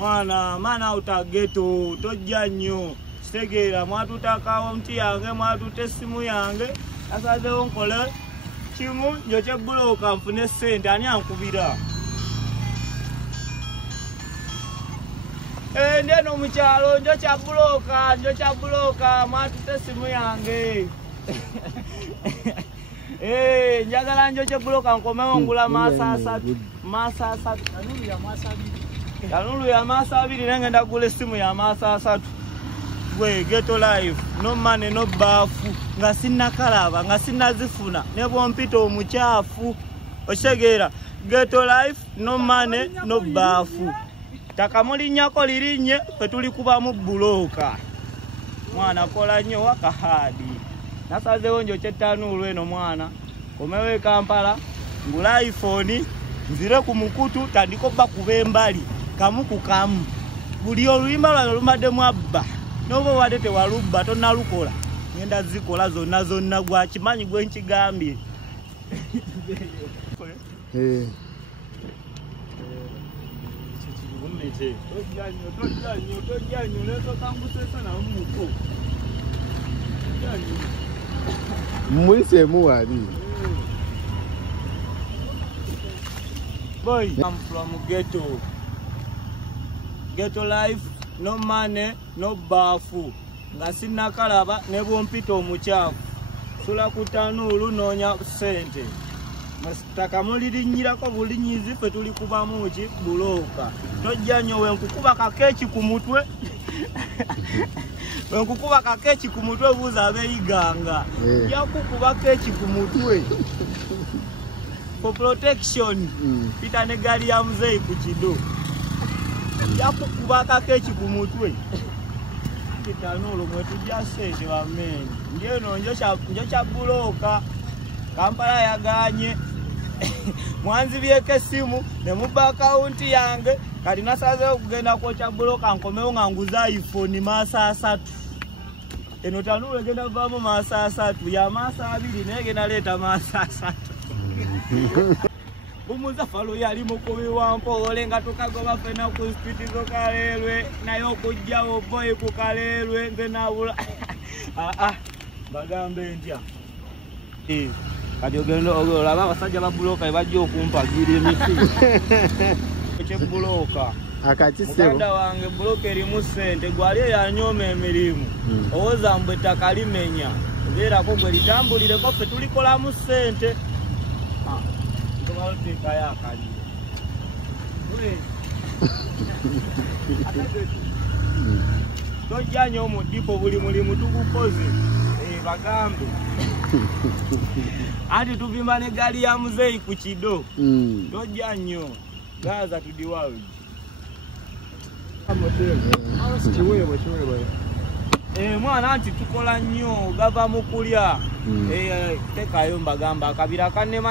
Mwana utageto tojja nnyo kitegeera mwatutakawo nti yange mwatute essimu yange asazeewo nkole kimu njo kyebulooka nfune ssente ani ankubira ndeno mukyalo njo kya bulooka mwatute essimu yange njagala njo kyebulooka nkomewo ngula maasa asatu Kanulu ya maasa abiri nengenda gula essimu ya maasa asatu gwe Ghetto Life no money no bafu nga sinnakalaba nga sinnazifuna ne bompita omukyafu oshegeera Ghetto Life no money no bafu takamulinnyako lirinnye petulikubamu bulooka mwana kola nnyo wakahadi nasazeewo njo kyetanuulu eno mwana komewo Kampala ngula iPhone nzire ku mukutu tandiko bakuba embali kamu ku kamu buli oluyimba lwano lumaddemu abba nobo wadde tewalubba tonnalukola ngenda zikola zonna gwakimanyi gwe nkigambye Mwisemu wali boy, I'm from Ghetto Life, no money, no bafu. Nga sinnakalaba ne bompita omukyafu. Sula kutanuulu noonya ssente. Masitaka mulirinnyirako bulinyizi fe tuli kubamu ki bulooka. Tojja nnyo wenkukuba kakeeki ku mutwe. Wenkukuba kakeeki ku mutwe buuza abeeyiganga. Yakukuba keeki ku mutwe. For protection, pita ne gari ya mzee ku kido. Yakukuba kakeeki ku mutwe. Kitanuulu mwetu jasente bameni. Ngeno njo kya bulooka. Kampala yaganye. Mwanzibyeko essimu ne mubba akawunti yange kati nasazeewo okugenda kwokya bulooka nkomewo nga nguza iPhone maasa asatu. Eno tanuulu egenda vaamu maasa asatu ya maasa abiri naye egenda leeta maasa asatu. Umuzafalo yali mukubi wa Mpole nga tukagoba fena ku street zo Kaleerwe naye okujjawo boy ku Kaleerwe nze nabula bagambe ntya kati ogenda olaba abasajja ba bulooka bajja okumpagira emiti ekyebulooka muganda wange bulooka erimu ssente gwali eyanyooma emirimu owooza mbwe ettaka limenya ebeerako gwe litambulireko ffe tulikolamu ssente tojja nnyo omudipo buli mulimu tugukoze bagambe anti tuvimba ne gali ya muzeeyi ku kido tojja nnyo gaza tudiwawi mwana anti tukola nnyo gava mu kulya tekayo mbagamba akabira kanema